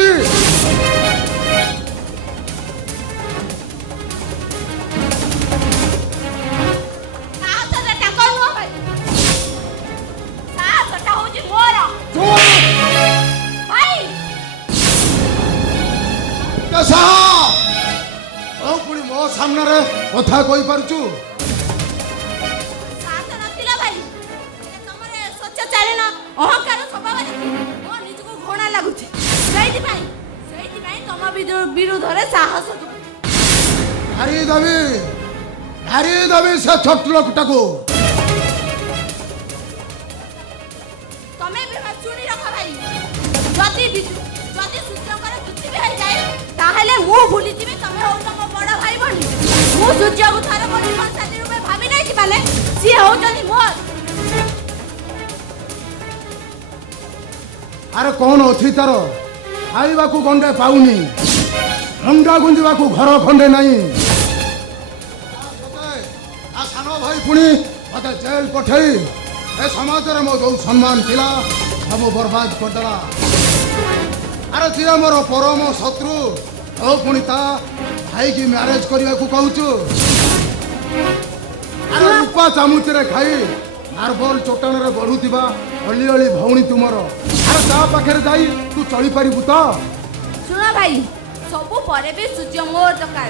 ପାରୁଛନ୍ତି? ପୁଣି ମୋ ସାମ୍ନାରେ କଥା କହିପାରୁଛୁ? ଅହଙ୍କାର ସ୍ୱଭାବ ଦେଖି ମୋ ନିଜକୁ ଘୃଣା ଲାଗୁଛି। ସେଇଥିପାଇଁ ତମ ବିରୁଦ୍ଧରେ ସାହସ ଦେବି ସେ ଛୋଟ ଲୋକଟାକୁ। ତମେ ଶୁଣି ରଖ ଭାଇ, ଯଦି ସୂର୍ଯ୍ୟଙ୍କର ବୃତ୍ତି ବି ହେଇଯାଏ ତାହେଲେ ମୁଁ ଭୁଲିଯିବି ତମେ ହଉଛ ମୋ ବଡ଼ ଭାଇ ଭଉଣୀ। ମୁଁ ସୂର୍ଯ୍ୟକୁ ଥରେ ମୋ ଜୀବନ ସାଥୀ ରୂପେ ଭାବି ନେଇଛି ମାନେ ସିଏ ହଉଛନ୍ତି ମୋର। ଆରେ କଣ ଅଛି ତାର? ଖାଇବାକୁ ଗଣ୍ଡେ ପାଉନି, ଅଣ୍ଡା ଗୁଞ୍ଜିବାକୁ ଘର ଖଣ୍ଡେ ନାହିଁ। ସାନ ଭାଇ ପୁଣି ମତେ ଜେଲ ପଠେଇ ଏ ସମାଜରେ ମୋ ଯୋଉ ସମ୍ମାନ ଥିଲା ସବୁ ବର୍ବାଦ କରିଦେଲା। ଆରେ ସିଏ ମୋର ପରମ ଶତ୍ରୁ, ଆଉ ପୁଣି ତା ଭାଇକି ମ୍ୟାରେଜ କରିବାକୁ କହୁଛୁ? ଆରେ ରୂପା ଚାମୁଚରେ ଖାଇ ମାର୍ବଲ ଚଟାଣରେ ବଢୁଥିବା ଅଲି ଅଳି ଭଉଣୀ ତୁମର, ଆରେ ତା ପାଖରେ ଯାଇ ତୁ ଚଳିପାରିବୁ ତ? ଶୁଣ ଭାଇ, ସବୁ ପରେ ବି ସୂର୍ଯ୍ୟ ମୋର ଦରକାର।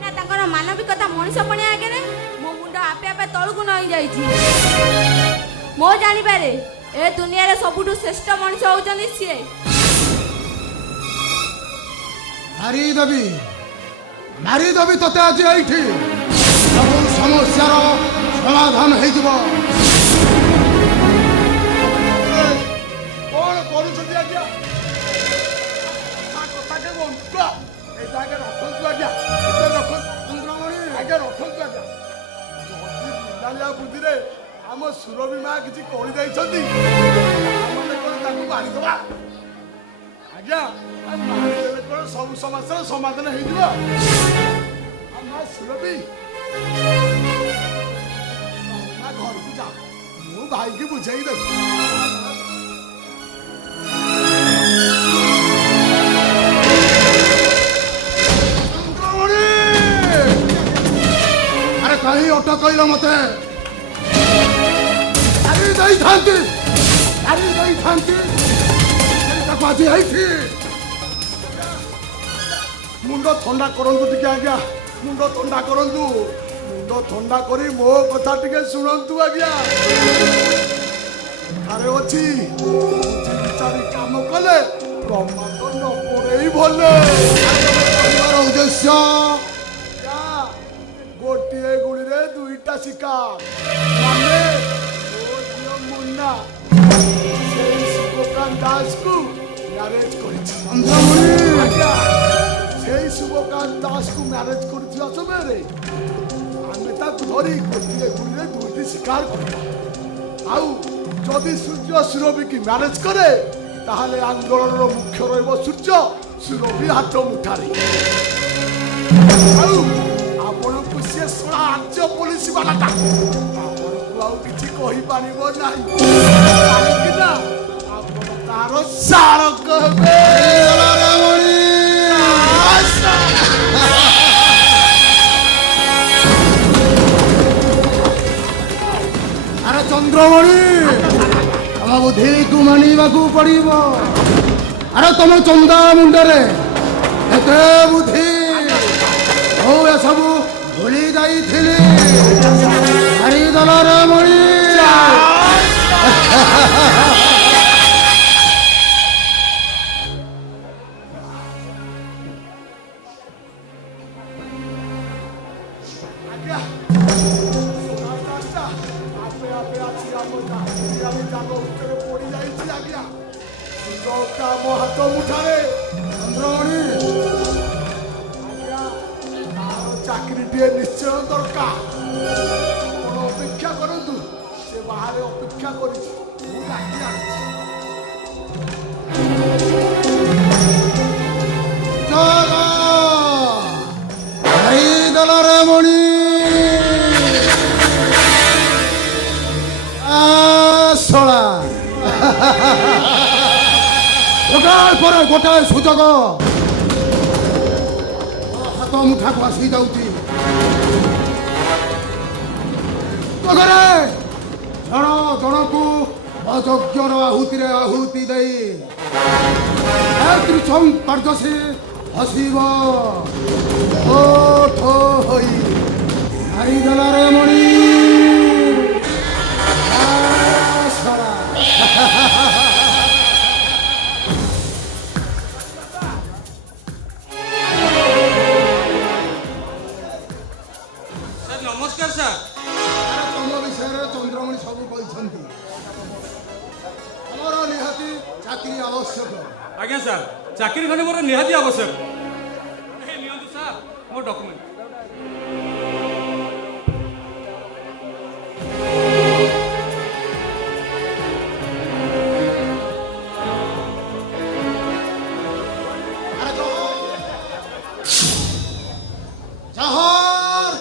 ନା ତାଙ୍କର ମାନବିକତା ମଣିଷ ପଣି ଆଗରେ ମୋ ମୁଣ୍ଡ ଆପେ ଆପେ ତଳକୁ ନଇଁ ଯାଇଛି। ମୋ ଜାଣିବାରେ ଏ ଦୁନିଆରେ ସବୁଠୁ ଶ୍ରେଷ୍ଠ ମଣିଷ ହଉଛନ୍ତି ସିଏ। ମାରିଦେବି ତତେ ଆଜି ଏଇଠି, ସବୁ ସମସ୍ୟାର ସମାଧାନ ହେଇଯିବ। କଣ କରୁଛନ୍ତି ଆଜ୍ଞା? କଥା କେବେ ଏଇଟା ଆଜ୍ଞା ରଖନ୍ତୁ ଆଜ୍ଞା, ଆଜ୍ଞା ରଖନ୍ତୁ ଆଜ୍ଞା। ଯଦି ପିଲାଳିଆ ବୁଦ୍ଧିରେ ଆମ ସୁରଭି ମା କିଛି କରିଯାଇଛନ୍ତି, ଆମେ କଣ ତାକୁ ମାରିଦେବା? ଆଜ୍ଞା ମାରିଦେଲେ କଣ ସବୁ ସମସ୍ୟାର ସମାଧାନ ହେଇଯିବ? ମା ସୁରଭି ଘରକୁ ଯା, ମୁଁ ଭାଇକି ବୁଝେଇ ଦେବି। ଆରେ କାହିଁ ଅଟକାଇଲ ମତେ? ଦେଇଥାନ୍ତି ତାକୁ ଆଜି ହେଇଛି। ମୁଣ୍ଡ ଥଣ୍ଡା କରନ୍ତୁ ଟିକେ ଆଜ୍ଞା, ମୁଣ୍ଡ ଥଣ୍ଡା କରନ୍ତୁ। ମୁଣ୍ଡ ଥଣ୍ଡା କରି ମୋ କଥା ଟିକେ ଶୁଣନ୍ତୁ ଆଜ୍ଞା। ଆରେ ଅଛି ଚାରି କାମ କଲେ ପ୍ରମାଦ ନ ପଡେଇ ଭଲ। ଉଦ୍ଦେଶ୍ୟ ଗୋଟିଏ ଗୁଳିରେ ଦୁଇଟା ଶିକାର, ମାନେ ମୁନ୍ନା ସେଇ ଶୁଭକାନ୍ତ ଦାସକୁ ମ୍ୟାରେଜ କରିଛି। ଆଜ୍ଞା ସେଇ ଶୁଭକାନ୍ତ ଦାସକୁ ମ୍ୟାରେଜ କରୁଥିବା ସମୟରେ ଆମେ ତାକୁ ଧରି ଗୋଟିଏ ଗୁଳିରେ ଦୁଇଟି ଶିକାର କରିବା। ଆଉ ଯଦି ସୂର୍ଯ୍ୟ ସୁରଭିକି ମ୍ୟାରେଜ କରେ ତାହେଲେ ଆନ୍ଦୋଳନର ମୁଖ୍ୟ ରହିବ ସୂର୍ଯ୍ୟ, ସୁରଭି ହାତ ମୁଠାରେ। ଆଉ ଆପଣଙ୍କୁ ସେ ଶଳା ଆର୍ଯ୍ୟ ପୋଲିସ ବାଲାଟା ଆପଣଙ୍କୁ ଆଉ କିଛି କହିପାରିବ ନାହିଁ, କାହିଁକି ନା ଆପଣ ତାର ଶାଳକ ହେବେ। ଆରେ ଚନ୍ଦ୍ରମଣି, ତମ ବୁଦ୍ଧିକୁ ମାନିବାକୁ ପଡିବ। ଆରେ ତମ ଚନ୍ଦା ମୁଣ୍ଡରେ ଏତେ ବୁଦ୍ଧି, ହଉ ଏସବୁ ଭୁଲି ଯାଇଥିଲି। ହାରିଦଲରେ ମଣି। ମୋ ହାତ ମୁଠାରେ ଚନ୍ଦ୍ରମଣି, ଚାକିରିଟିଏ ନିଶ୍ଚୟ ଦରକାର। ଆପଣ ଅପେକ୍ଷା କରନ୍ତୁ, ସେ ବାହାରେ ଅପେକ୍ଷା କରିଛି, ମୁଁ ଡାକି ଆଣିଛି। ଦଲରେ ମଣି ଶଳା ପାଖରେ ଗୋଟାଏ ସୁଯୋଗ ହାତ ମୁଠାକୁ ଆସି ଯାଉଛି। ତଗରେ ଜଣ ଜଣକୁ ଅଯଜ୍ଞର ଆହୁତିରେ ଆହୁତି ଦେଇ ତ୍ରିଛଂ କାର୍ଯ୍ୟସୀ ହସିବ ଓଠ ହୋଇ ମାରିଦେଲାରେ ମଣି ନମସ୍କାର ସାର୍। ତମ ବିଷୟରେ ଚନ୍ଦ୍ରମଣି ସବୁ କହିଛନ୍ତି। ଆମର ନିହାତି ଚାକିରି ଆବଶ୍ୟକ। ଆଜ୍ଞା ସାର୍, ଚାକିରି ଖଣ୍ଡେ ମୋର ନିହାତି ଆବଶ୍ୟକ। ନିଅନ୍ତୁ ସାର୍ ମୋ ଡକୁମେଣ୍ଟ। ଜହର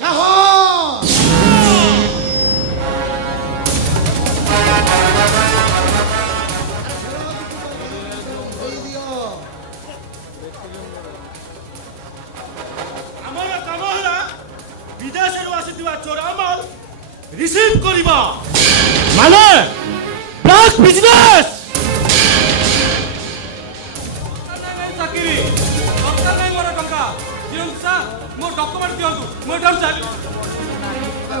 ଜହର ଆମର କାମ ହେଲା ବିଦେଶରୁ ଆସିଥିବା ଚୋର ମାଲ ରିସିଭ କରିବା ମାନେ ବ୍ଲାକ୍ ବିଜନେସ୍। ଚାକିରି ଦରକାର ନାହିଁ ମୋର ଟଙ୍କା। ଦିଅନ୍ତୁ ସାର୍ ମୋ ଡକୁମେଣ୍ଟ ଦିଅନ୍ତୁ। ମୁଁ ଏଠାରୁ ଚାଲି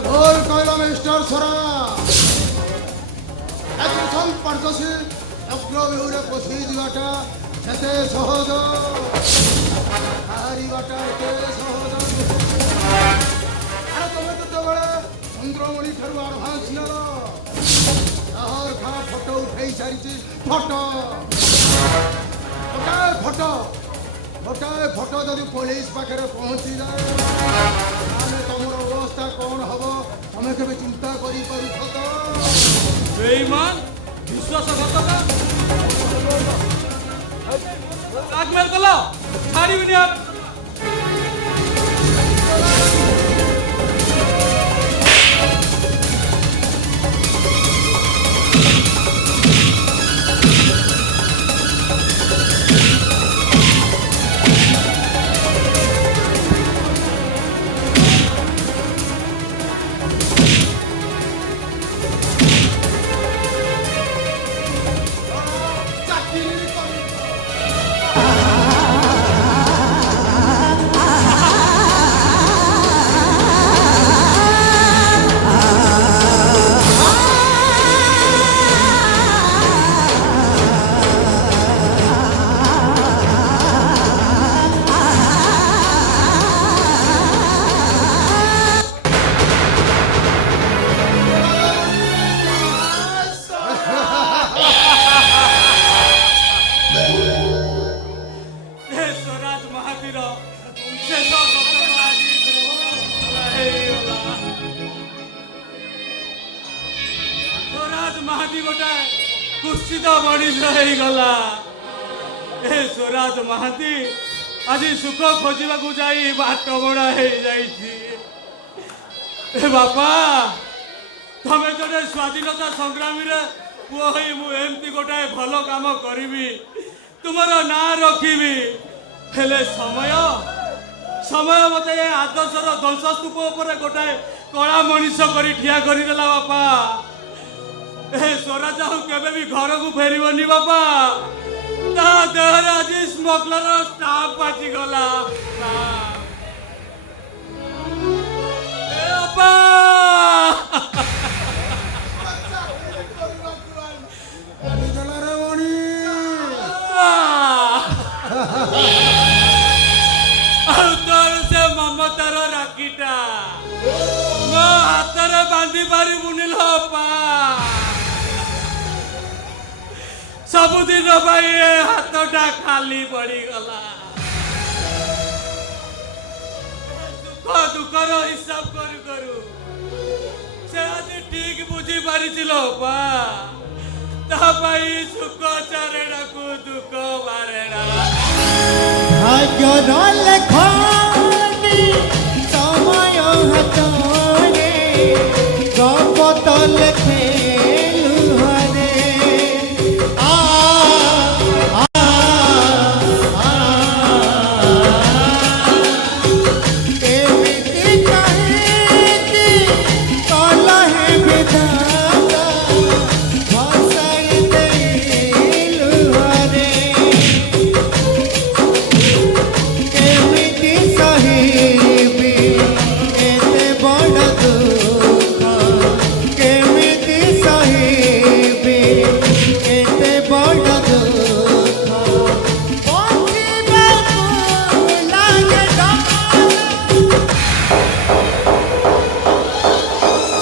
ଭୁଲ କହିଲ ମିଷ୍ଟର ସରା। ତ୍ରିଛଂ କାର୍ଯ୍ୟସୀ ଚକ୍ରବ୍ୟୁହରେ ପଶି ଯିବାଟା ସେତେ ସହଜ, ବାହାରିବାଟା ଏତେ ସହଜ ନୁହେଁ। ଆରେ ତମେ ଯେତେବେଳେ ଚନ୍ଦ୍ରମଣି ଠାରୁ ଆଡଭାନ୍ସ ନେଲ, ତାହାର ଖା ଫଟୋ ଉଠେଇ ସାରିଛି। ଗୋଟାଏ ଫଟୋ ଯଦି ପୋଲିସ ପାଖରେ ପହଞ୍ଚିଯାଏ ତାହେଲେ ତମର ଅବସ୍ଥା କ'ଣ ହବ ତମେ କେବେ ଚିନ୍ତା କରିପାରୁଛ ତ? ବେଇମାନ, ବିଶ୍ୱାସଘାତକ, ବ୍ଲାକମେଲ କଲ, ଛାଡ଼ିବିନି ଆଉ। ଚାକିରି କରି ସ୍ୱରାଜ ମହାତିର ଶେଷ ଶତକ ଆଜି ହେଇଗଲା। ସ୍ୱରାଜ ମହାନ୍ତି ଗୋଟାଏ କୁଶ୍ଚିତ ମଣିଷ ହେଇଗଲା। ଏ ସ୍ୱରାଜ ମହାନ୍ତି ଆଜି ସୁଖ ଖୋଜିବାକୁ ଯାଇ ବାଟ ବଣା ହେଇଯାଇଛି। ଏ ବାପା, ତମେ ଜଣେ ସ୍ୱାଧୀନତା ସଂଗ୍ରାମୀରେ ପୁଅ ହୋଇ ମୁଁ ଏମିତି ଗୋଟାଏ ଭଲ କାମ କରିବି, ତୁମର ନାଁ ରଖିବି। ହେଲେ ସମୟ ମତେ ଏ ଆଦର୍ଶର ଧ୍ୱଂସସ୍ତୂପ ଉପରେ ଗୋଟାଏ କଳା ମଣିଷ କରି ଠିଆ କରିଦେଲା ବାପା। ଏ ସ୍ୱରାଜ ଆଉ କେବେ ବି ଘରକୁ ଫେରିବନି ବାପା। ତା ଦେହରେ ଆଜି ସ୍ମଗଲର ଷ୍ଟାମ୍ପ ବାଜିଗଲା। ଏ ବାପା, ଦେଲାରେ ମଣି ଆଉ ତୋର ସେ ମମତାର ରାକ୍ଷୀଟା ମୋ ହାତରେ ବାନ୍ଧି ପାରିବୁନି ଲୋ ବାପା। ସବୁଦିନ ପାଇଁ ଏ ହାତଟା ଖାଲି ପଡ଼ିଗଲା। ଦୁଃଖ ଦୁଃଖର ହିସାବ କରୁ କରୁ ସେ ଆଜି ଠିକ ବୁଝି ପାରିଛି ଲୋ ବାପା। ତା ପାଇଁ ସୁଖ ଚାରେଣାକୁ ଦୁଃଖ ବାରେଣା। ଭାଗ୍ୟର ଲେଖନି ସମୟ ହାତରେ ଗପ ତ ଲେଖେ ଲୁହରେ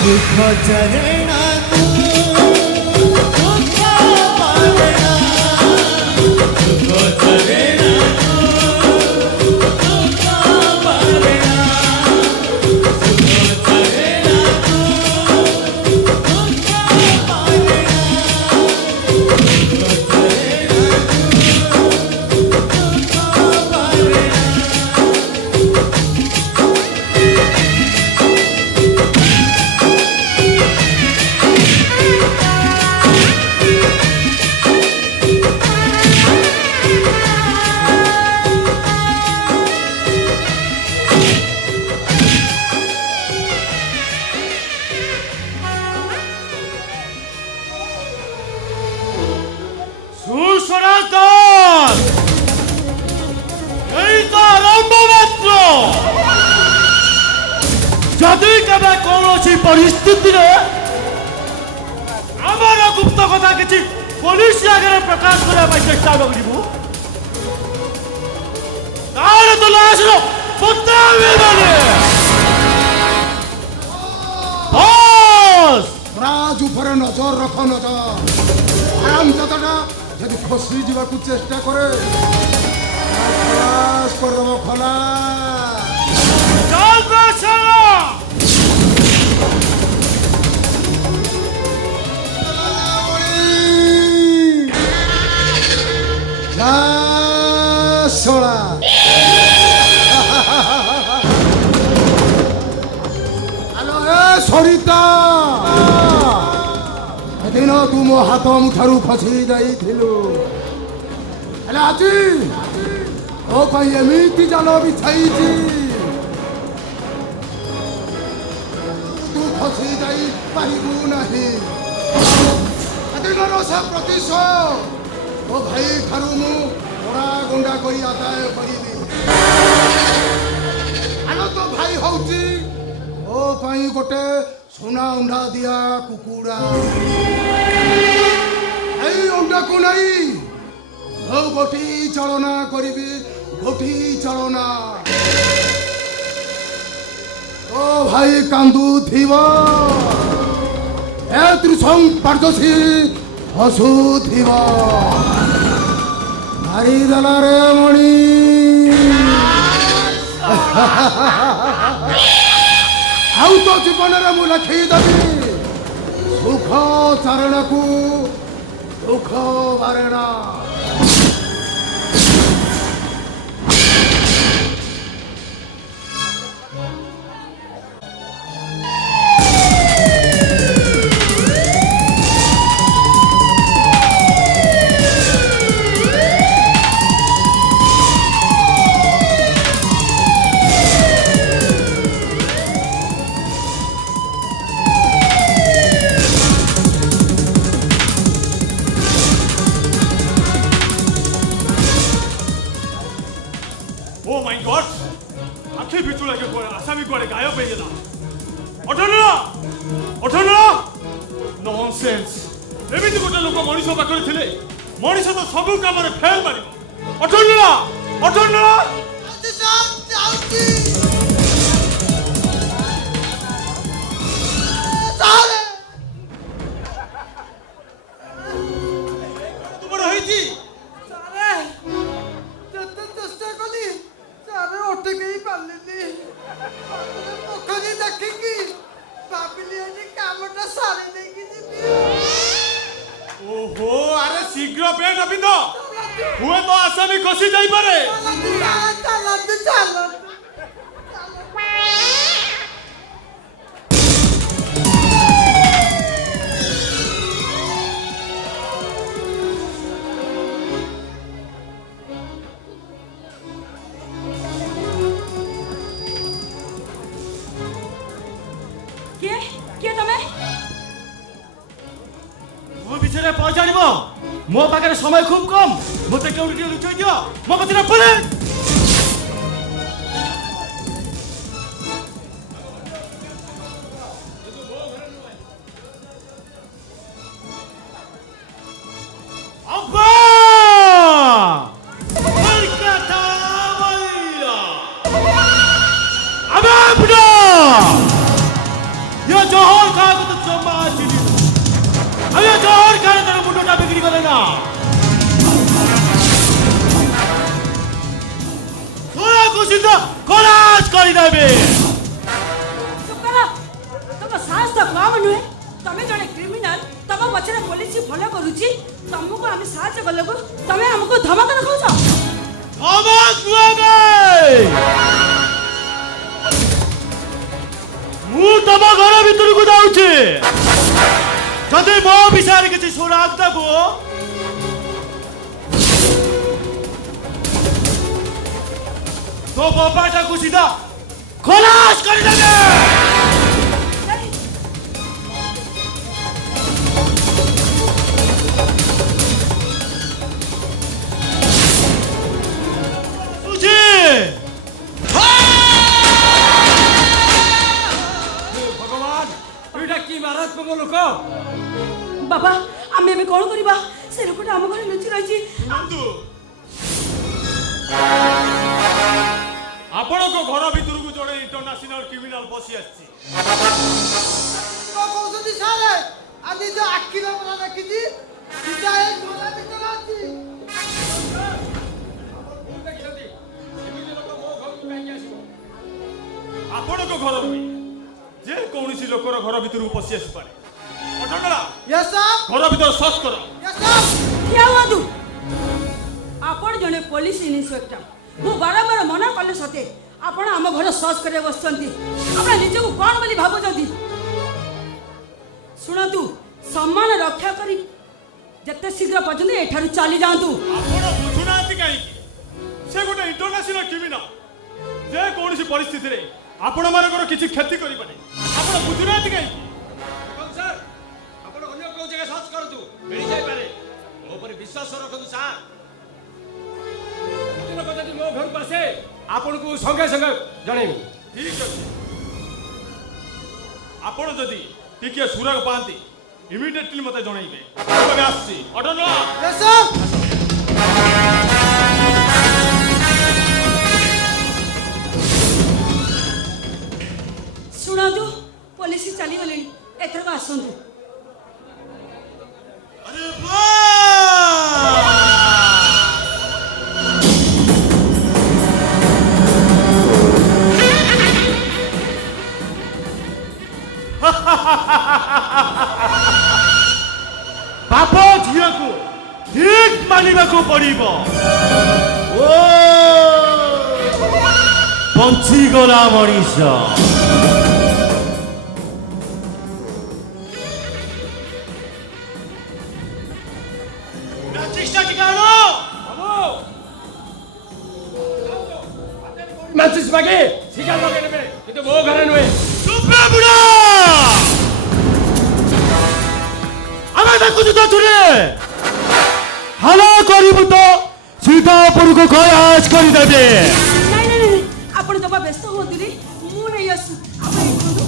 सुख चरणा को दुख पावना सुख चरणा को दुख पावना सुख चरणा को दुख पावना सुख चरणा को दुख पावना সুসনাতন এই তো আরম্ভ মাত্র যদি কেবে কৌশি পরিস্থিতিরে আমার গুপ্ত কথা কিছু পুলিশ আগে প্রকাশ করা চেষ্টা করিবু তাহলে তো লাশর পত্তাবে মানে বস রাজ উপরে নজর রখ নজর আরাম যতটা যদি খসি যাওয়ার চেষ্টা করে খলাস করে দেবো খলাস চল বেচারা যা শোলা হ্যালো এ সরিতা সেদিন তু ମୋ ହାତ ମୁଠାରୁ ଖସି ଯାଇଥିଲୁ ହେଲେ ଆଜି ତୋ ପାଇଁ ଏମିତି ଜାଲ ବିଛାଇଛି ତୁ ଖସି ଯାଇପାରିବୁ ନାହିଁ ସେଦିନର ସେ ପ୍ରତିଶୋଧ ତୋ ଭାଇ ଠାରୁ ମୁଁ ପଡ଼ା ଗୁଣ୍ଡା କରି ଆଦାୟ କରିବି ଆଲୋ ତୋ ଭାଇ ହଉଛି ମୋ ପାଇଁ ଗୋଟେ সোনা উন্ডা দিয়া কুকুড়া এই অন্ডাকু নাই ও গোটি চালনা করিবি গোটি চালনা ও ভাই কান্দু থিব এ ত্রিসং পার্জসি হসু থিব মারি দেলা রে মণি ଆଉ ତ ଜୀବନରେ ମୁଁ ଲେଖେଇଦେବି ସୁଖ ଚାରଣକୁ ଦୁଃଖ ବାରଣା ও মাই গড আখি ভিতর লাগে আসামি করে গায়ব হয়ে গেল অঠনা অঠনা ননসেন্স এমিতি গোটে লোক মনিষ পাখরে থিলে মনিষ তো সবু কামরে ফেল মারিব অঠনা অঠনা তোমার হয়েছি ଯେତେ ଚେଷ୍ଟା କଲି ସାରେ ଅଟକେଇ ପାରିଲିନି ପୋଖରୀ ଦେଖିକି ଭାବିଲି ଆଜି କାମଟା ସାରି ଦେଇକି ଯିବି ଓହୋ ଆରେ ଶୀଘ୍ର ପେଣ୍ଟ ପିନ୍ଧ ହୁଏତ ଆସାମି ଖସି ଯାଇପାରେ ଚାଲନ୍ତୁ ଚାଲନ୍ତୁ କିଏ ତମେ ମୋ ବିଷୟରେ ପହଞ୍ଚାଣିବ ମୋ ପାଖରେ ସମୟ ଖୁବ୍ କମ୍ ମୋତେ କେଉଁଠି ଟିକେ ଲୁଚାଇ ଦିଅ ମୋ ପଛରେ ପଳେ ये जोहर का ପୁରା ବିଗିଡ଼ି ଗଲେ ନା ସୁରାକୁ ସିଧା ଖଲାସ କରିଦେବେ ଚୁପ କର ତମ ସାହସ ତ କମ ନୁହେଁ ତମେ ଜଣେ କ୍ରିମିନାଲ ତମ ପଛରେ ପୋଲିସ ଫଲୋ କରୁଛି ତମକୁ ଆମେ ସାହାଯ୍ୟ କଲାକୁ ତମେ ଆମକୁ ଧମକ ଦେଖାଉଛ ଧମକ ନୁହେଁ ମୁଁ ତମ ଘର ଭିତରକୁ ଯାଉଛି ଯଦି ମୋ ବିଷୟରେ କିଛି ସୁରାଗ ଦେବୁ तो बाबाटा को सीधा खलास कर देंगे तुझे भगवान एटा की मारात्मक लोक बाबा आमे ଏବେ କଣ କରିବା ସେ ଲୋକଟା ଆମ ଘରେ ଲୁଚି ରହିଛି बंधु ଆପଣଙ୍କ ଘର ଭିତରକୁ ଜଣେ ଇଣ୍ଟରନ୍ୟାସନାଲ କ୍ରିମିନାଲ ବସି ଆସିଛି କଣ କହୁଛନ୍ତି ସାର୍ ଆଜି ଯୋଉ ଆଖିରେ ପରା ଦେଖିଛି ସିଧା ଏ ଘର ଭିତରେ ଅଛି ଆପଣଙ୍କ ଘର ନୁହେଁ ଯେ କୌଣସି ଲୋକର ଘର ଭିତରକୁ ପଶି ଆସିପାରେ ଅଟକଳା ୟେସ୍ ସାର୍ ଘର ଭିତରେ ସର୍ଚ୍ଚ କର ୟେସ୍ ସାର୍ କିଆ ହୁଅନ୍ତୁ ଆପଣ ଜଣେ ପୋଲିସ ଇନ୍ସପେକ୍ଟର ମୁଁ ବାରମ୍ବାର ମନା କଲେ ସତେ ଆପଣ ଆମ ଘର ସର୍ଚ୍ଚ କରିବାକୁ ବସିଛନ୍ତି ଆପଣ ନିଜକୁ କଣ ବୋଲି ଭାବୁଛନ୍ତି ଶୁଣନ୍ତୁ ସମ୍ମାନ ରକ୍ଷା କରି ଯେତେ ଶୀଘ୍ର ପର୍ଯ୍ୟନ୍ତ ଏଠାରୁ ଚାଲି ଯାଆନ୍ତୁ ଆପଣ ବୁଝୁନାହାନ୍ତି କାହିଁକି ସେ ଗୋଟେ ଇଣ୍ଟରନ୍ୟାସନାଲ କ୍ରିମିନାଲ ଯେ କୌଣସି ପରିସ୍ଥିତିରେ ଆପଣମାନଙ୍କର କିଛି କ୍ଷତି କରିପାରେ ଆପଣ ବୁଝୁନାହାନ୍ତି କାହିଁକି ସାର୍ ଆପଣ ଅନ୍ୟ କୋଉ ଜାଗା ସର୍ଚ୍ଚ କରନ୍ତୁ ମିଳି ଯାଇପାରେ ମୋ ଉପରେ ବିଶ୍ୱାସ ରଖନ୍ତୁ ସାର୍ ଲୋକ ଯଦି ମୋ ଘରକୁ ଆସେ ଆପଣଙ୍କୁ ସଙ୍ଗେ ସଙ୍ଗେ ଜଣେଇବି ଠିକ ଅଛି ଆପଣ ଯଦି ଟିକେ ସୁରାଗ ପାଆନ୍ତି ଇମିଡିଏଟଲି ମୋତେ ଜଣେଇବେ ମୁଁ ଏବେ ଆସିଛି ଅଟନ ୟେସ୍ ସାର୍ ଶୁଣନ୍ତୁ ପୋଲିସ ଚାଲିଗଲେଣି ଏଥରକ ଆସନ୍ତୁ अरे वाह बाप झील को ठीक मानिबा को पड़िबो ओ बंची गला मनीष ମାଚିସ୍ ମାଗି ଶିକାର ଲଗେଇ ନେବେ କିନ୍ତୁ ମୋ ଘରେ ନୁହେଁ ଚୁପ୍ ବୁଢା ଆମେ ଦେଖୁଛୁ ତ ଛୁରେ ହାଲ କରିବୁ ତ ସିଧା ଉପରକୁ ଖଲାସ କରିଦେବେ ନାଇଁ ନାଇଁ ନାଇଁ ଆପଣ ଜମା ବ୍ୟସ୍ତ ହୁଅନ୍ତୁନି ମୁଁ ନେଇ ଆସୁ ଆପଣ ଏଇଠୁ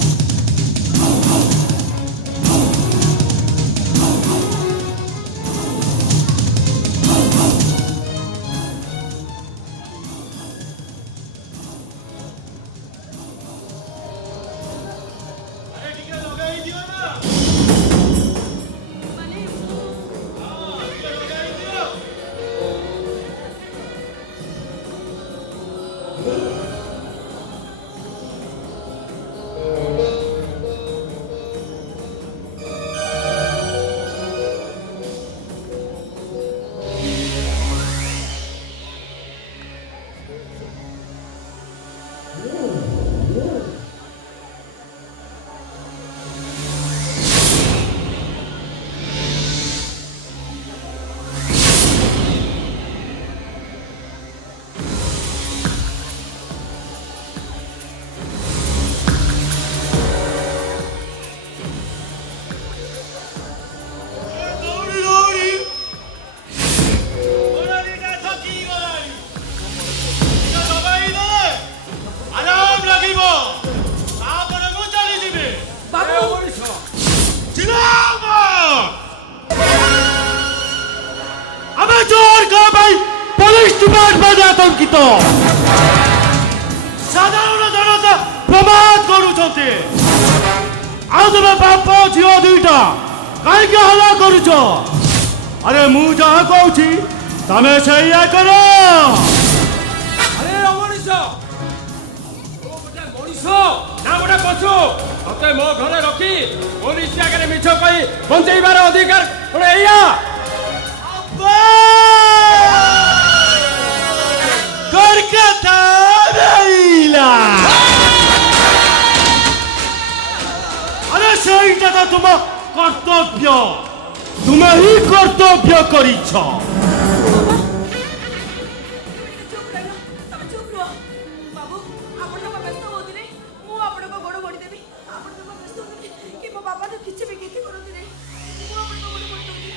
আতঙ্কিত সাধারণ জনতা প্রমাদ করুଛନ୍ତି ଆଉ ତମେ ବାପ ଝିଅ ଦୁଇଟା କାହିଁକି ହଲା କରୁଛ আরে মু যাহা কହୁছি তমে সেইয়া কর। আরে অমনিষ ও গোটে মଣିষ না গোটে পশু ততে ମୋ ଘରେ ରଖି ପୋଲିସ ଆଗରେ ମିଛ କହି ବଞ୍ଚେଇବାର ଅଧିକାର ଗୋଟେ ଏଇଆ। কলকাতা রইলা আরে সেইটা তো তোমার কর্তব্য, তুমি হি কর্তব্য করিছ। ଚୁପ୍ ରହିଲ ତମେ ଚୁପ୍ ରୁହ ବାବୁ ଆପଣ ଜମା ବ୍ୟସ୍ତ ହୁଅନ୍ତୁନି ମୁଁ ଆପଣଙ୍କ ଗୋଡ଼ ମୋଡ଼ିଦେବି ଆପଣ ଜମା ବ୍ୟସ୍ତ ହୁଅନ୍ତୁନି କି ମୋ ବାବା ତ କିଛି ବି କ୍ଷତି କରନ୍ତି ନାହିଁ ମୁଁ ଆପଣଙ୍କ ଗୋଡ଼ ମୋଡ଼ି ଦେଉଛି।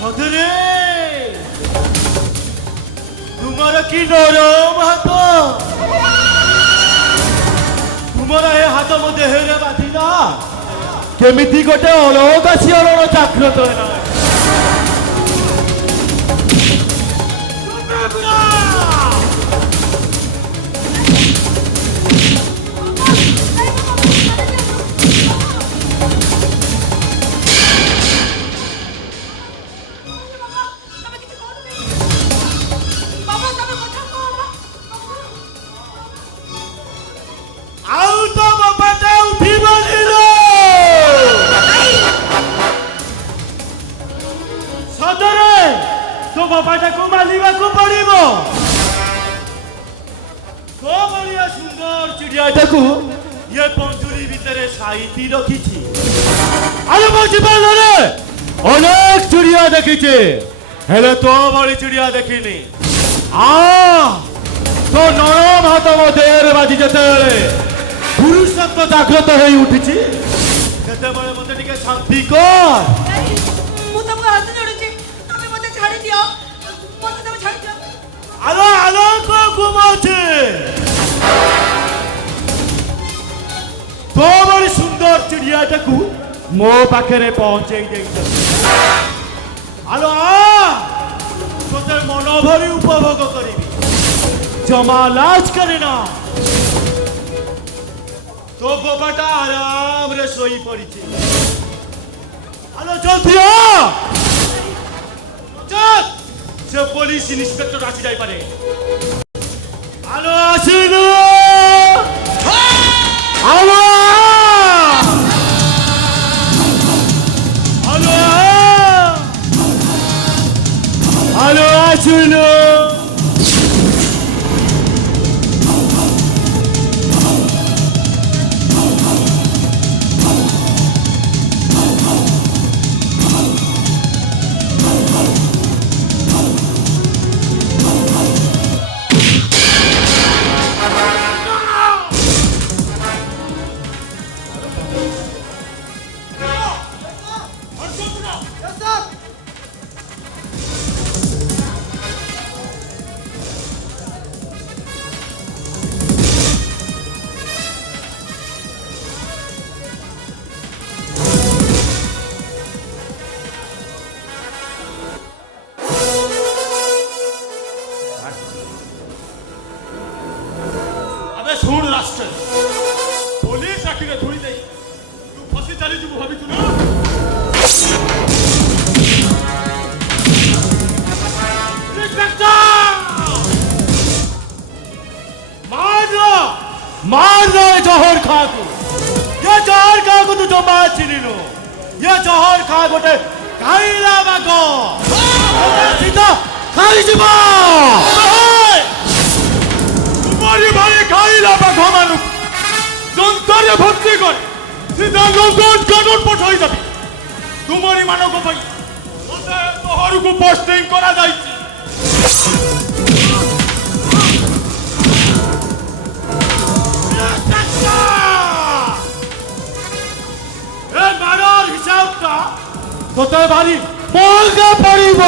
সদরে তোমার কি নরম হাত, তোমার এ হাত মো দেহরে বাঁধিলা কেমিতি গোটে অলগা শিহରଣ জাগ্রত ହେଲା। ଆଉ ତ ବାପାଟା ଉଠିବନି ଲୋ। ସଦରେ ତୋ ବାପାଟାକୁ ମାନିବାକୁ ପଡିବ। ତୋ ଭଳିଆ ସୁନ୍ଦର ଚିଡ଼ିଆଟାକୁ ଇଏ ପଞ୍ଜୁରୀ ଭିତରେ ସାଇତି ରଖିଛି। ଆରେ ମୋ ଜୀବନରେ ଅନେକ ଚିଡ଼ିଆ ଦେଖିଛି, ହେଲେ ତୋ ଭଳି ଚିଡ଼ିଆ ଦେଖିନି। তো নরম হাত ମୋ ଦେହରେ ବାଜି ଯେତେବେଳେ ପୁରୁଷତ୍ୱ ଜାଗ୍ରତ ହେଇ ଉଠିଛି ସେତେବେଳେ ମତେ ଟିକେ ଶାନ୍ତି କର। ମୁଁ ତମକୁ ହାତ ଯୋଡୁଛି ତମେ ମତେ ଛାଡି ଦିଅ ମତେ ତମେ ଛାଡି ଦିଅ। ଆଲୋ ଆଲୋ ଘୁମଉଛି ତୋ ଭଳି ସୁନ୍ଦର ଚିଡ଼ିଆଟାକୁ ମୋ ପାଖରେ ପହଞ୍ଚେଇ ଦେଇଛ। ଆଲୋ ତୋତେ ମନ ଭରି ଉପଭୋଗ କରିବି, জমা লাজ করে না। তো বাবাটা আরামরে শোই পড়িছে। আলো জলদি চল, সে পুলিশ ইন্সপেক্টর আসি যাই পারে। আলো আসিল, আলো আলো আলো আসিল। শুন রাষ্ট্র পুলিশ আখিরে ধুই দেই তু ফসি চালি ଯିବୁ ভাবিଛୁ না। मार दो जहर खा को, ये जहर खा को तू जो मार चिनिलो, ये जहर खा गोटे खाइला बागो सीधा खाई जीवा। तुम्हारी भाई खाइला बागो मानु जंतरे भर्ती करे सीधा लोगों कानून पठाई जाबी। तुम्हारी मानो को भाई मते तोहर को पोस्टिंग करा जाईची। হিসাবটা তোতে ভারি মহঙ্গা পড়িব।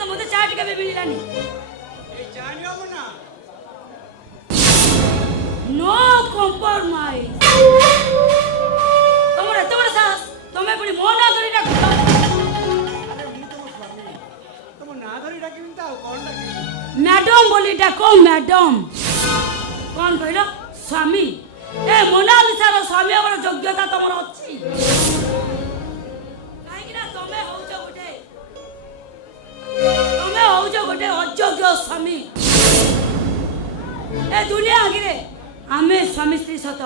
ପର୍ଯ୍ୟନ୍ତ ମୋତେ ଚା ଟିକେ ବି ମିଳିଲାନି। No compromise. तमर एते बड़ साहस तमे पुनी मो ना धरि डाक। मैडम बोली डाको मैडम। कौन कहलो स्वामी? ए मोनालिसा रो स्वामी हमर योग्यता तमर अछि। काहे कि ना तमे होउछ गोटे अयोग्य स्वामी। ए दुनिया आगे आमे स्वामी स्त्री सत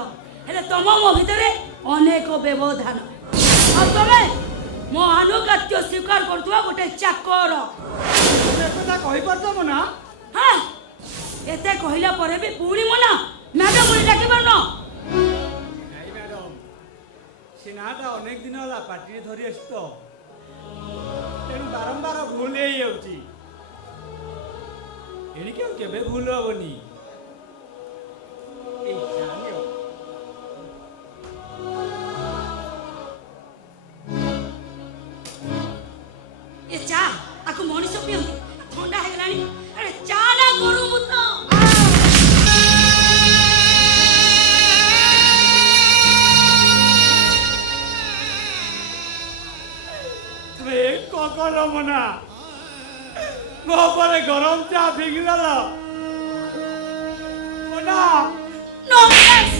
हेले तम मो भितरे अनेक व्यवधान और तमे मो अनुगत्य स्वीकार करतुवा गोटे चाकर। କଥା କହିପାରୁଛ ନା? हाँ एते कहिला परे भी पूरी मना मैडम बोली डाकी पारन। ନାଇଁ ମ୍ୟାଡମ ସେ ନାଁଟା ଅନେକ ଦିନ ହେଲା ପାଟିରେ ଧରି ଆସିଛି ତ ତେଣୁ ବାରମ୍ବାର ଭୁଲ ହେଇଯାଉଛି। ଏଣିକି ଆଉ କେବେ ଭୁଲ ହବନି। ଏଇ ଜାଣିବ ये चा आको मनीष पियंती ठंडा हे गलानी। अरे चा ना करू मुत ତମେ କକର ମନା ମୋ ଉପରେ ଗରମ ଚା ଫିଙ୍ଗିଦେଲ ମନା। नॉनसेंस।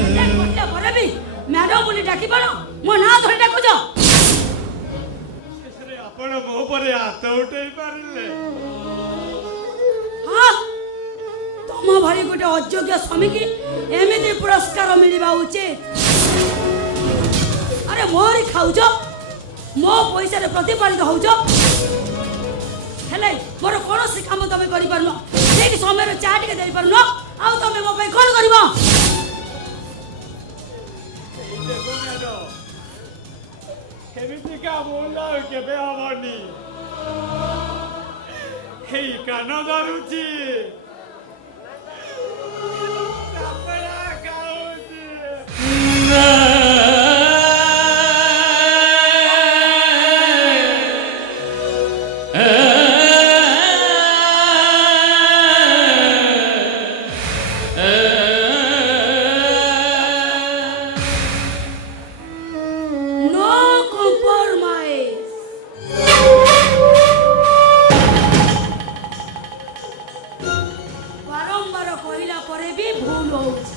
एते कहिला परे भी मैडम बोली डाकी पारन मो ना धरि डाकुछ। ଶେଷରେ ଆପଣ ମୋ ଉପରେ ହାତ ଉଠେଇ ପାରିଲେ। हाँ तुम भरी गोटे अयोग्य स्वामी की एमिति पुरस्कार मिलवा उचित। अरे मोरी खाऊच मो पैसा रे प्रतिपालित होउच हेले मोर कोनोसी काम तमे करि परन ठीक समय रे चा टिके देई परन आ तमे मो पे कोन करबो। देखो ମ୍ୟାଡମ ଏମିତିକା ଭୁଲ ଆଉ କେବେ ହବନି। ହେଇ କାନ ଧରୁଛି ଚାପେଡ଼ା ଖାଉଛି। No compromise. बारंबार कहिला परे भी भूल होउछ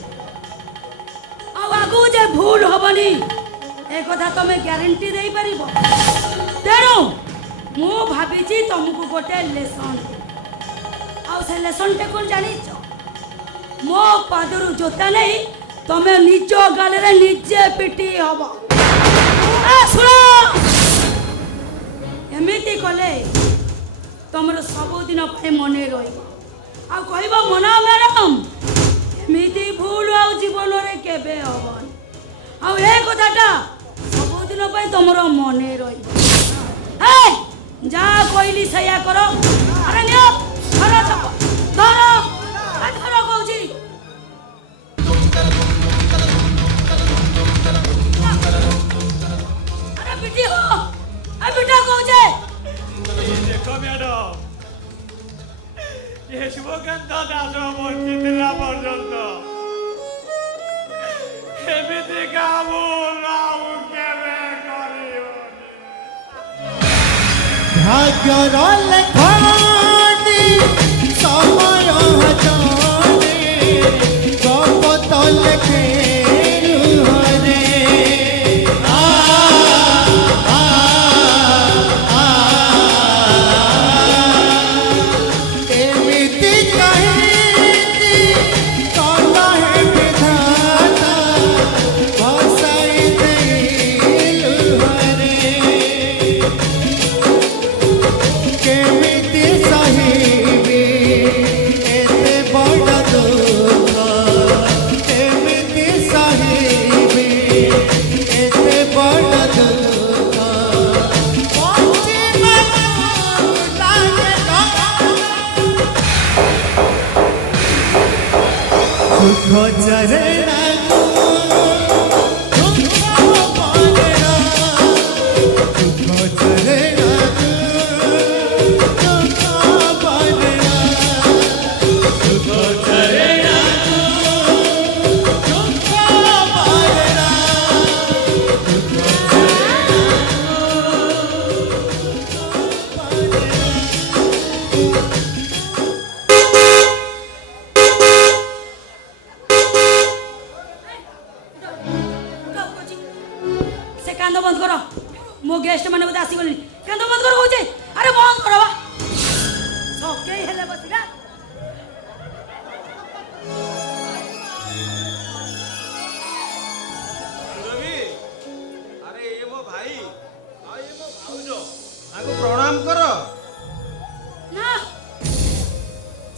आ आगु जे भूल हबनी ए कथा तमे ग्यारंटी देई परिबो। तेरो मु भाबिची तुमको गोटे लेसन आ से लेसन टे कोन जानिछ मो पादरु जोता नहीं तमे निज गाले रे निजे पिटी हबो। आ सुनो एमिति कले तमर सबुदिन पे मने रहिबो आ कहबो मना मैडम एमिति भूल आ जीवन रे केबे हबन आ ए कथाटा सबुदिन पे तमर मने रहिबो। ए जा कहली सया करो। अरे नियो धरो धरो धरो कहूची। अरे बेटी हो ए बेटा कहूचे। ଦେଖ ମ୍ୟାଡମ ଏ ଶିବକାନ୍ତ ଦାସ ବଞ୍ଚିଥିଲା ପର୍ଯ୍ୟନ୍ତ ଏମିତିକା ଭୁଲ ଆଉ କେବେ କରିବନି। भाग्यर लेखानी समय जाने गपत लेखे हरे एमिति कहिति कला है विधाता भसाई देलु हरे केमिति सहिबी एते बड़ दुख केमिति कांद बंद कर मो गेस्ट माने बोधे आसी गली कांद बंद कर होचे अरे बंद कर बा सके हेले बसिरा रवि अरे ये मो भाई आ ये मो भाउजो आगो प्रणाम कर ना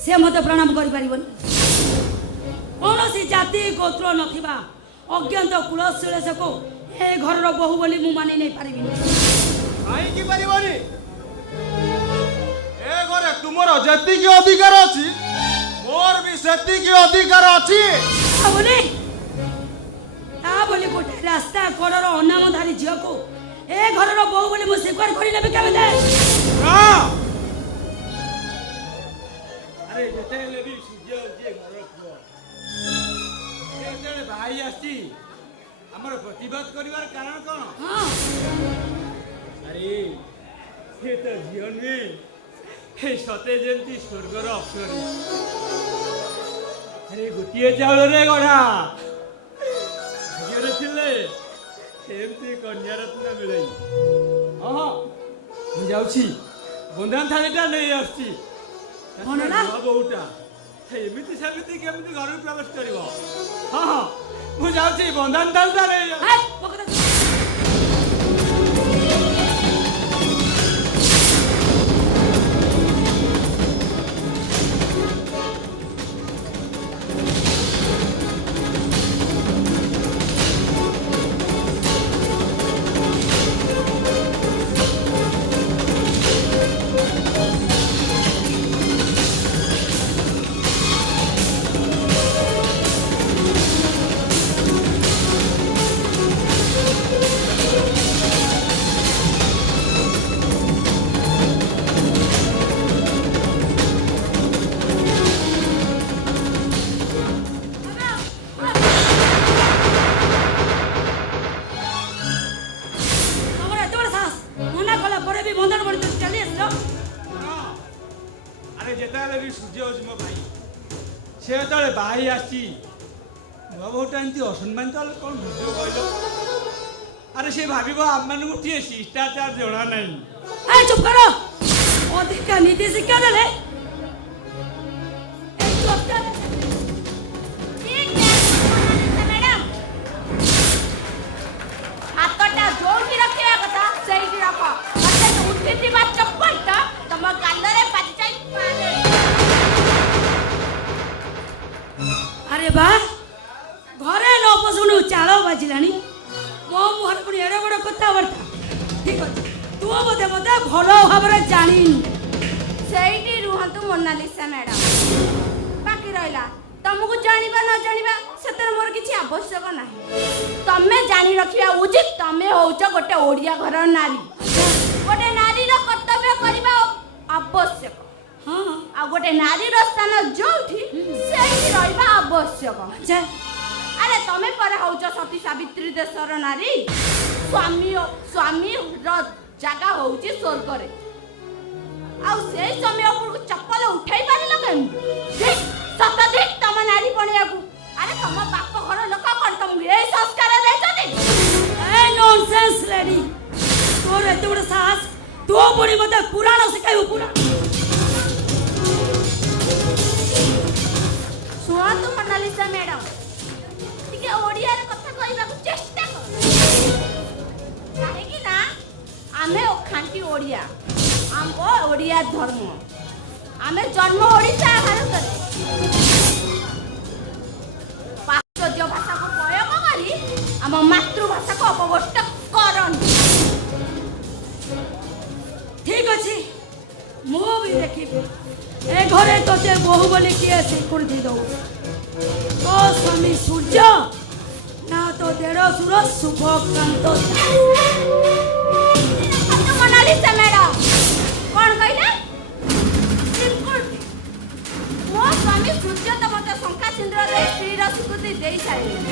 से मते प्रणाम करि परिबनी कौनसी जाति गोत्र नथिबा अज्ञात कुलशीलेश को ए घर बहु बोली मु मानि नहीं पारिबिनी काई की परिवारी ए घरे तुमर जति की अधिकार अछि मोर भी सेति की अधिकार अछि ता बोली गोटे रास्ता कड़र अनामधारी झील को ए घर बहु बोली मु स्वीकार करि लेबे केबे ना अरे जते लेबी सूर्य जे घर को ए जने भाई आछि हमर प्रतिवाद करिवार कारण कोन हां अरे ये तो जीवन में हे सते जंती स्वर्गर अप्सरी अरे गोटिए चाउल रे गढ़ा भाग्य थिले एमती कन्या रत्न मिले हाँ मु जाउछी बंधन थालीटा नहीं आछि कोनला बहुटा एमिति सेमिति केमिति घर प्रवेश करिवो हाँ हाँ मु जाउछी बंधन थालीटा नहीं हाय पकड़ अरे जेताले भी सूर्य होची मो भाई से तळे भाई आसी नुआ बहुटा एंती असम्मान तले कोन भिडियो कहलो अरे से भाबिबो हम मानु उठिए शिष्टाचार जणा नाही ए चुप करो अधिका नीति शिक्षा देले ए चुप कर ठीक है मैडम हातटा जोड़ी रखिया कथा सही रखो मते उठिति बा चप्पलटा तम गालरे पाची जाई अरे बा घरे न पसुनु चाल बाजिलानी मो मुहर पुनी एडे बड़ कथा बर्ता ठीक अछि तू मते मते भलो भाबरे जानिनु ସେଇଠି ରୁହନ୍ତୁ ମୋନାଲିସା ମ୍ୟାଡାମ ବାକି ରହିଲା ତମକୁ ଜାଣିବା ନ ଜାଣିବା ସେଥିରେ ମୋର କିଛି ଆବଶ୍ୟକ ନାହିଁ ତମେ ଜାଣି ରଖିବା ଉଚିତ ତମେ ହଉଛ ଗୋଟେ ଓଡ଼ିଆ ଘରର ନାରୀ ଗୋଟେ ନାରୀର କର୍ତ୍ତବ୍ୟ କରିବା ଆବଶ୍ୟକ हां ଆଉ ଗୋଟେ ନାରୀର ସ୍ଥାନ ଯୋଉଠି ସେଇଠି ରହିବା ଆବଶ୍ୟକ अच्छा ଆରେ ତମେ ପରେ ହଉଛ ସତୀ ସାବିତ୍ରୀ ଦେଶର ନାରୀ ସ୍ୱାମୀର ଜାଗା ହଉଛି ସ୍ୱର୍ଗରେ ଆଉ ସେଇ ସମୟ ଉପରକୁ ଚପଲ ଉଠାଇ ପାରିଲ କେମିତି ସତ ଦିକ ତମ ନାରୀ ପଣିଆକୁ ଆରେ ତମ ବାପ ଘର ଲୋକ କଣ ତମକୁ ଏଇ ସଂସ୍କାର ଦେଇଛନ୍ତି ए नॉनसेंस लेडी तोर एते बड़ साहस तो बड़ी मते पुराण सिखाइबो पुराण ଶୁଣନ୍ତୁ ମୋନାଲିସା ମ୍ୟାଡାମ ଟିକେ ଓଡ଼ିଆରେ କଥା କହିବାକୁ ଚେଷ୍ଟା କର କାହିଁକି ନା ଆମେ ଖାଣ୍ଟି ଓଡ଼ିଆ ଆମ ଓଡ଼ିଆ ଧର୍ମ ଆମେ ଜନ୍ମ ଓଡ଼ିଶା ଭାରତରେ ପାଶ୍ଚାତ୍ୟ ଭାଷାକୁ ପ୍ରୟୋଗ କରି ଆମ ମାତୃଭାଷାକୁ ଅପଭ୍ରଷ୍ଟ କରନ୍ତି ठीक अछि मो भी देखिबो ए घरे तोते बहु बोली किए से कर दे दो तो स्वामी सूर्य ना तो देरो सुर शुभकांत ମୋନାଲିସା ମ୍ୟାଡାମ କଣ କହିଲେ ସିକ୍ୟୁରିଟି ମୋ ସ୍ୱାମୀ ସୂର୍ଯ୍ୟ ତ ମୋତେ ଶଙ୍ଖା ସିନ୍ଦୁରରେ ସ୍ତ୍ରୀର ସ୍ୱୀକୃତି ଦେଇସାରିଲେଣି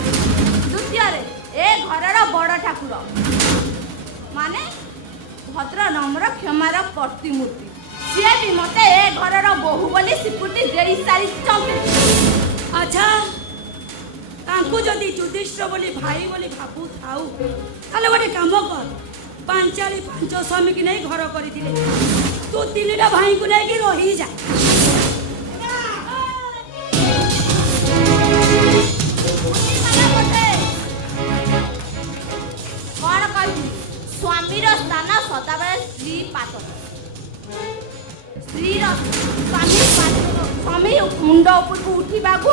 ଦ୍ୱିତୀୟରେ ଏ ଘରର ବଡ଼ ଠାକୁର ମାନେ ଭଦ୍ର ନମ୍ର କ୍ଷମାର ପ୍ରତିମୂର୍ତ୍ତି ସିଏ ବି ମୋତେ ଏ ଘରର ବୋହୂ ବୋଲି ସ୍ୱୀକୃତି ଦେଇସାରିଛନ୍ତି अच्छा ତାଙ୍କୁ ଯଦି ଯୁଧିଷ୍ଠିର ବୋଲି ଭାଇ ବୋଲି ଭାବୁଥାଉ ତାହେଲେ ଗୋଟେ କାମ କର, ପାଞ୍ଚାଳି ପାଞ୍ଚ ସ୍ୱାମୀକି ନେଇ ଘର କରିଥିଲେ, ତୁ ତିନିଟା ଭାଇଙ୍କୁ ନେଇକି ରହିଯା। କଣ କହିବି, ସ୍ୱାମୀର ସ୍ଥାନ ସଦାବେଳେ ସ୍ତ୍ରୀ ପାଦ, ସ୍ତ୍ରୀର ସ୍ୱାମୀ ମୁଣ୍ଡ ଉପରକୁ ଉଠିବାକୁ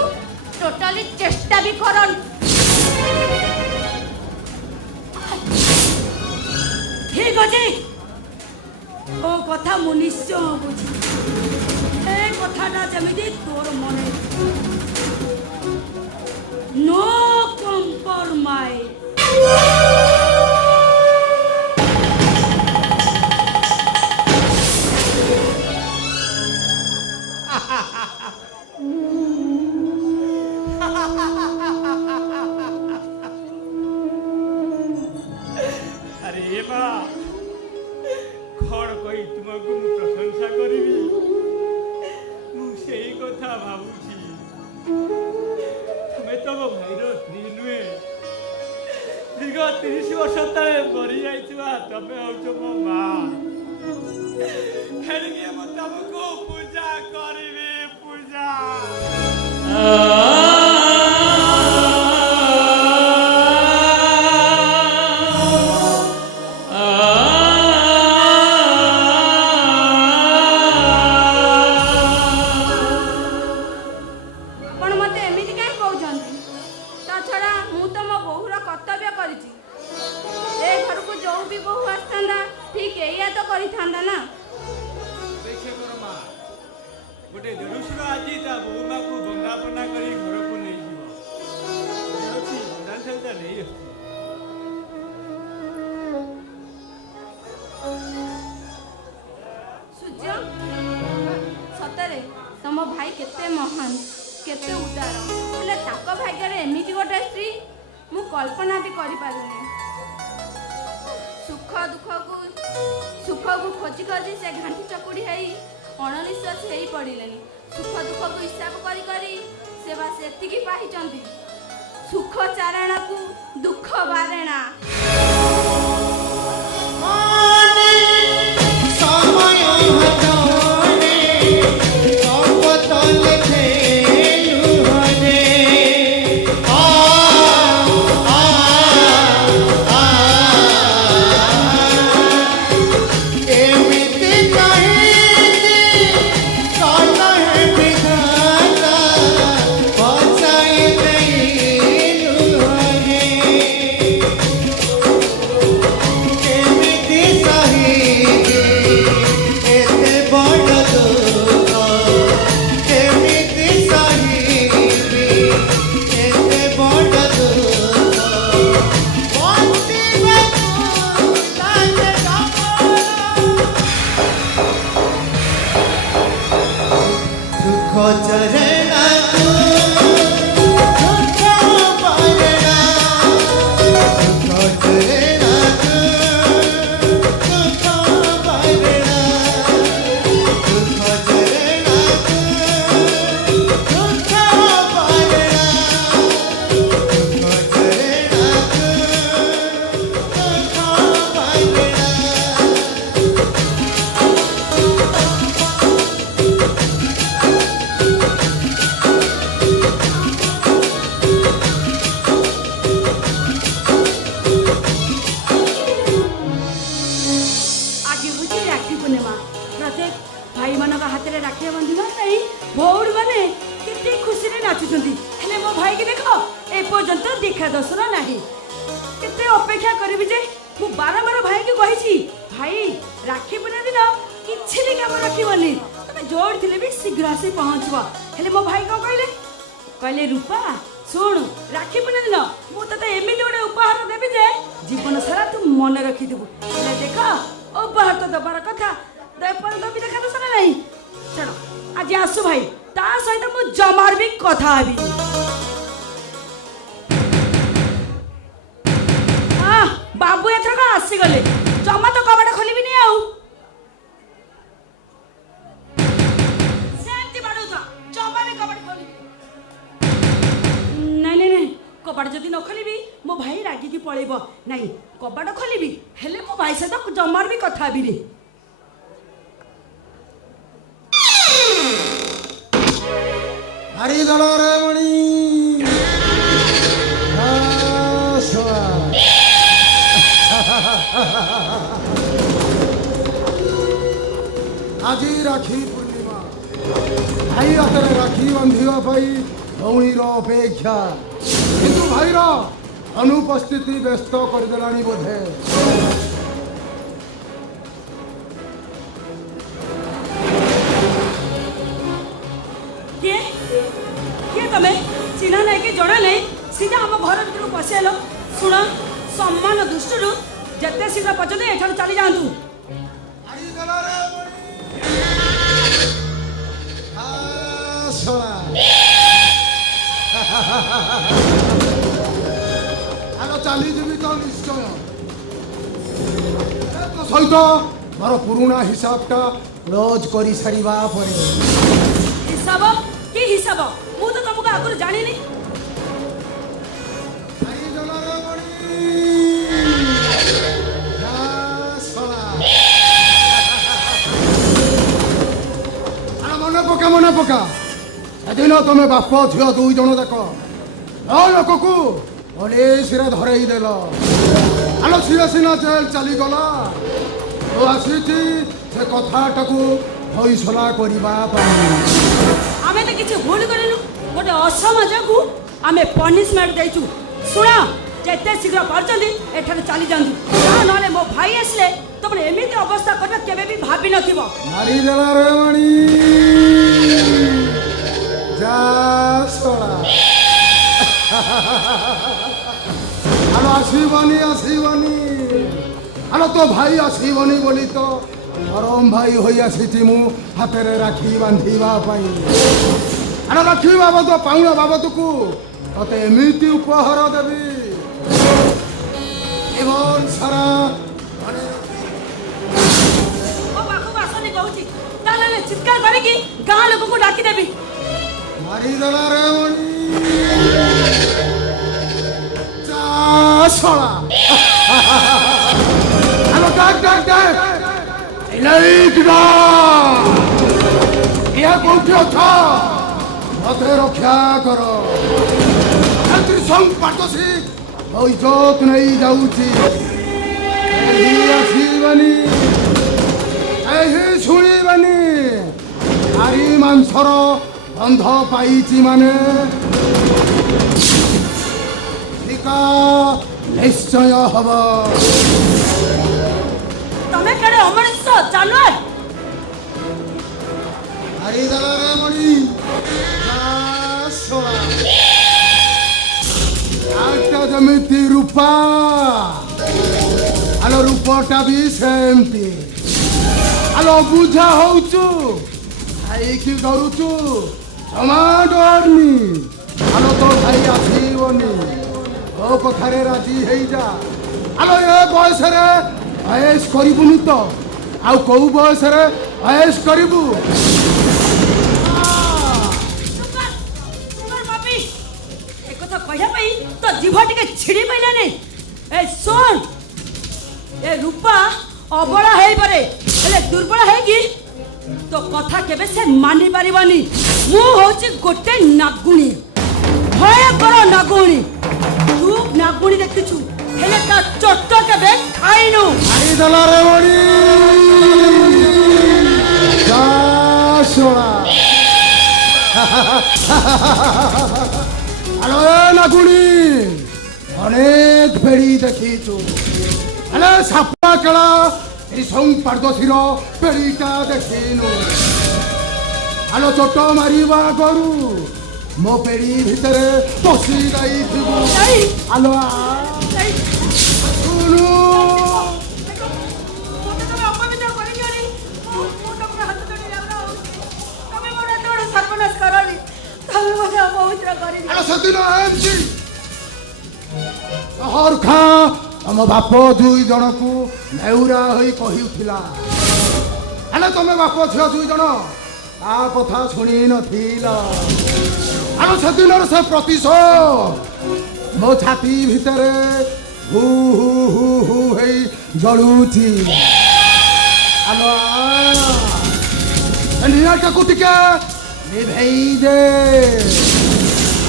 ଟୋଟାଲି ଚେଷ୍ଟା ବି କରନି। ଠିକ ଅଛି, ଓ କଥା ମୁଁ ନିଶ୍ଚୟ ବୁଝି, ଏ କଥାଟା ଯେମିତି ତୋର ମନେ, নো কম্প্রোমাইজ। अरे बा कौन कही तुमको मु प्रशंसा करी से कथा भावुची तुम्हें तो मो भाईर स्त्री नुहे दीर्घ 30 वर्ष तले मरी जाइछवा तमे होछ मो मां हेरिके मु तुमको पूजा करिवे पूजा गोटे देरुषर आज बोमा को बंदापना कर घर को नहीं सूर्य सतरे तम भाई केते महान केते उदार हेले ताक भाग्य एमती गोटे स्त्री मु कल्पना भी करि पारुनी सुख को खोजी खोजी से घाटी चकुड़ी है अणनिश्वास हो पड़े सुख दुख को हिसाब करी करी से बस एतिकी पाइचंती सुख चारणा को दुख बारणा देखा दर्शन नहीं केते अपेक्षा करी जे मु बारंबार भाई के कही भाई राखी पूर्णिमा दिन किसी भी काम रखिबनी तुम जोड़ थिले भी शीघ्र आसी पहुँचब हेले मो भाई कौन कहले कहले रूपा सुन राखी पूर्णिमा दिन मु तते एमिति गोटे उपहार देबी जे जीवन सारा तू मन रखिदेबू हेले देख उपहार तो दबार कथा भी देखा दर्शन नहीं चलो आज आसु भाई ता सहित मु जमार भी कथा हेबी बाबू एथर का आसी गले जमा तो कबाड़ खोलिबी नहीं आउ सेमती बाडू था जमा ने कबाड़ खोलिबी नहीं नहीं नहीं पळेब नाही कबाट खोलिबी हेले मो भाई सहित जमार भी कथा हेबिनी हरी दलरे मणि आज राखी पूर्णिमा भाई हाथ राखी बांधा भौणीर अपेक्षा किंतु भाईर अनुपस्थिति व्यस्त करदेलानी बोधे किए किए तमे चिन्हा नहीं कि जड़ा नहीं सीधा हम घर भीतर पशिल शुण सम्मान दृष्टि जिते शीघ्र पर्यटन एठार चली जातु हरी दलरे आलो चली जीवी तो निश्चय सहित मोर पुराणा हिसाबटा क्लोज कर सारिबा परे हिसाब कि हिसाब मु तो तुमको आगुरी जानी हरी दलरे मणि मन पका सेदिन तुम बाप झील दुई जन जाक लोक को पुलिस धरई देल आलो सी सीना जेल चलीगला तो आसी से कथाटा को फैसला करने आमे तो किसी भूल करूँ गोटे असमाज को आमे पनिशमेंट देचु शुण जिते शीघ्र पार्चंदी एठार चली जातु ना मो भाई आसले तुम एमती अवस्था कर केबे भी भाभी नथिबो मारी देला रे मणि जा सोला आलो आसीबनी आलो तो भाई आसीबनी बोली तो परम भाई होई आसीची मु हाथ रे राखी बांधिबा पाई आलो राखी बाबद पाउना बाबद को तते एमिति उपहार देबी एवं सारा चित्कार करेगी गाँ लोगों को डाकी देवी मारी देला रे मणि सोला हेलो डाक इलाइक ना ये कोठी अथा मते रक्षा करो छात्री संग पाटसी ओ इज्जत नहीं जाउची एही आसीबनी एही शुणीबनी हारी मांसर बंध पाइची माने टीका निश्चय हब तमे केड़े अमृत जानवर हरी दलरे मणि आटा जमिति रूपा आलो रूपटा भी सेमती आलो बुझा होचु खाइकी डरुचु क्षमा डरनी आलो तो भाई आसीबनी ओ कथारे राजी हेई जा आलो ए बयस रे ऐश करिबुनी तो आउ को बयस रे ऐश करिबु तो जीभ टिके छिड़ी पाइला नहीं ए सुन ए रूपा अबला हेई परे हेले दुर्बल हेगी तो कथा केबे से मानि पारिबानी मु होची गोटे नागुणी भयंकर नागुणी तू नागुणी देखिछु हेले ता चट्ट केबे खाइनु आई दला रे मणि जा सोना हेलो नागुणी अनेक बेड़ी देखीचु हेले सापा केला ऋषं पारदशीर बेड़ीटा देखिनु हेलो चोट मारिबा गरु मो बेड़ी भितरे पशि जाइथिबु हेलो सुनु सहर खां तम बाप दुई जन को नेउरा होई कहिउथिला हेले तमे बाप झियो दुई जन ता कथा शुणी नथिला आलो से दिन से प्रतिशोध मो छाती भितरे ହୁ ହୁ ହୁ ହୁ ହେଇ ଜଳୁଛି। ଆଲୋ ନିଆଁଟାକୁ ଟିକେ ନିଭେଇ ଦେ।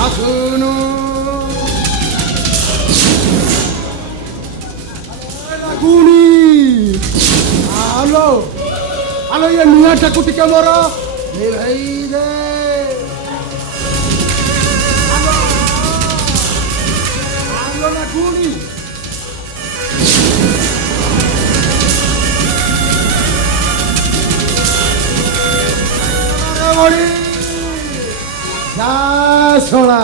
ଆସୁନୁ ଲାଗୁନି। ଆଲୋ ଆଲୋ ଏ ନିଆଁଟାକୁ ଟିକେ ମୋର ନିଭେଇ ଦେ। ଆଲୋ ଆଲୋ ଲାଗୁନି। ମଣି ଯା ଶୋଳା।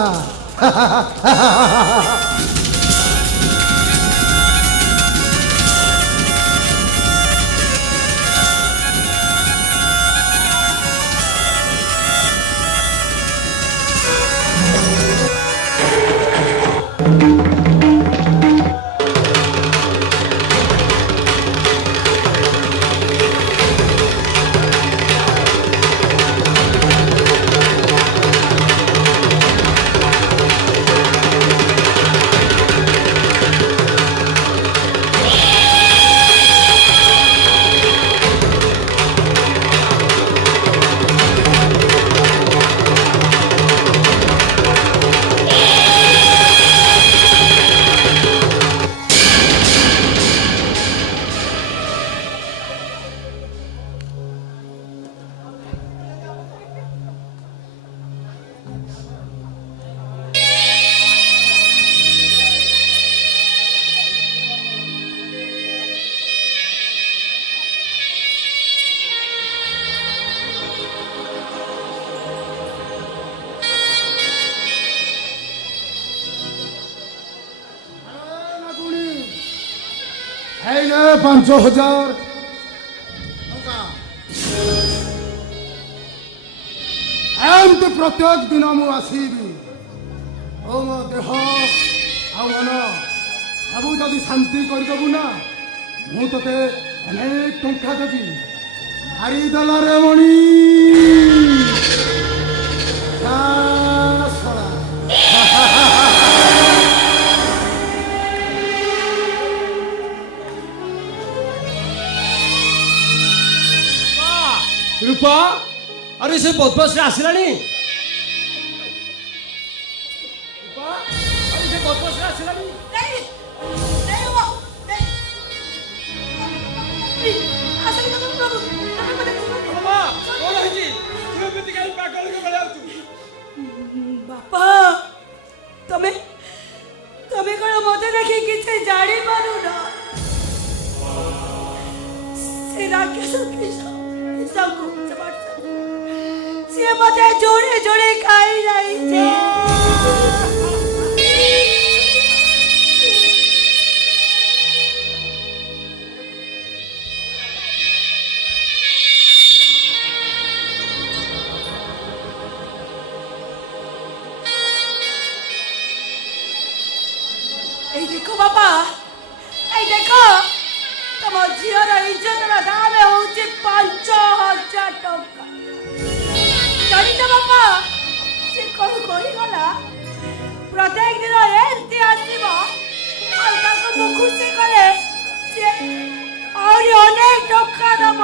ହେଇନେ 5,000 ଟଙ୍କା। ଏମିତି ପ୍ରତ୍ୟେକ ଦିନ ମୁଁ ଆସିବି। ଓ ମୋ ଦେହ ଆଉ ମନ ସବୁ ଯଦି ଶାନ୍ତି କରିଦେବୁ ନା ମୁଁ ତତେ ଅନେକ ଟଙ୍କା ଦେବି। ହାରିଦେଲାରେ ମଣି ଯା ଶଳା। ରୂପା ଆରେ ସେ ବଦମାସରେ ଆସିଲାଣି। ରୂପା ଆରେ ସେ ବଦମାସରେ ଆସିଲାଣି। ବାପା ତମେ ତମେ କଣ ମତେ ଦେଖି କିଛି ଜାଣିପାରୁନ? ସେ ରାକ୍ଷସ ସିଏ ମତେ ଯୋଡ଼େ ଯୋଡ଼େ ଖାଇ ଯାଇଛି। এই দেখো বাবা, এই দেখো ତମ ଝିଅର ଇଜ୍ଜତର ଦାମ ହଉଛି 5,000 ଟଙ୍କା। ଜାଣିଛ ବାପା ସେ କଣ କହିଗଲା? ପ୍ରତ୍ୟେକ ଦିନ ଏମିତି ଆସିବ ଆଉ ତାକୁ ମୁଁ ଖୁସି କଲେ ସେ ଆହୁରି ଅନେକ ଟଙ୍କା ଦବ।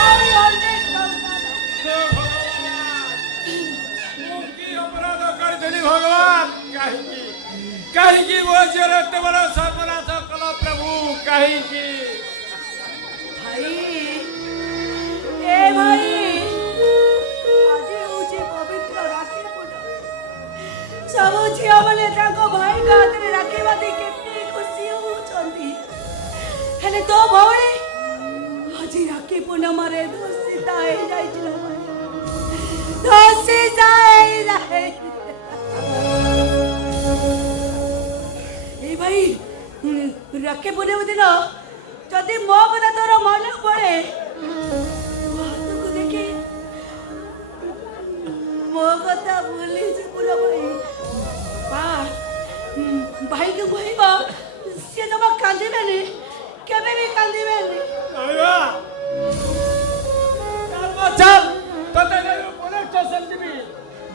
ଆହୁରି ଅନେକ ଟଙ୍କା ଦବ। ମୁଁ କି ଅପରାଧ କରିଥିଲି ଭଗବାନ? କାହିଁକି କାହିଁକି ମୋ ଝିଅର ଏତେ ବଡ଼ ସର୍ବନାଶ କଲ ପ୍ରଭୁ? କାହିଁକି? ଭାଇ ଏ ଭାଇ ଆଜି ହଉଛି ପବିତ୍ର ରାକ୍ଷୀ ପୂର୍ଣ୍ଣମୀ। ସବୁ ଝିଅମାନେ ତାଙ୍କ ଭାଇଙ୍କ ହାତରେ ରାକ୍ଷୀ ବାନ୍ଧି କେତେ ଖୁସି ହଉଛନ୍ତି। ହେଲେ ତୋ ଭଉଣୀ ଆଜି ରାକ୍ଷୀ ପୂର୍ଣ୍ଣମାରେ ଦୋଷିତା ହେଇଯାଇଛି। ଦୋଷିତା ହେଇଯାଇଛି। এই ভাই রাখে পড়ে দিন যদি ମୋ କଥା ତୋର ମନେ ପଡ଼େ ହାତକୁ ଦେଖି ମୋ କଥା ଭୁଲିଯିବୁ ନା ଭାଇ। ଭାଇକୁ କହିବ ସିଏ ଜମା କାନ୍ଦିବେନି, କେବେ ବି କାନ୍ଦିବେନି।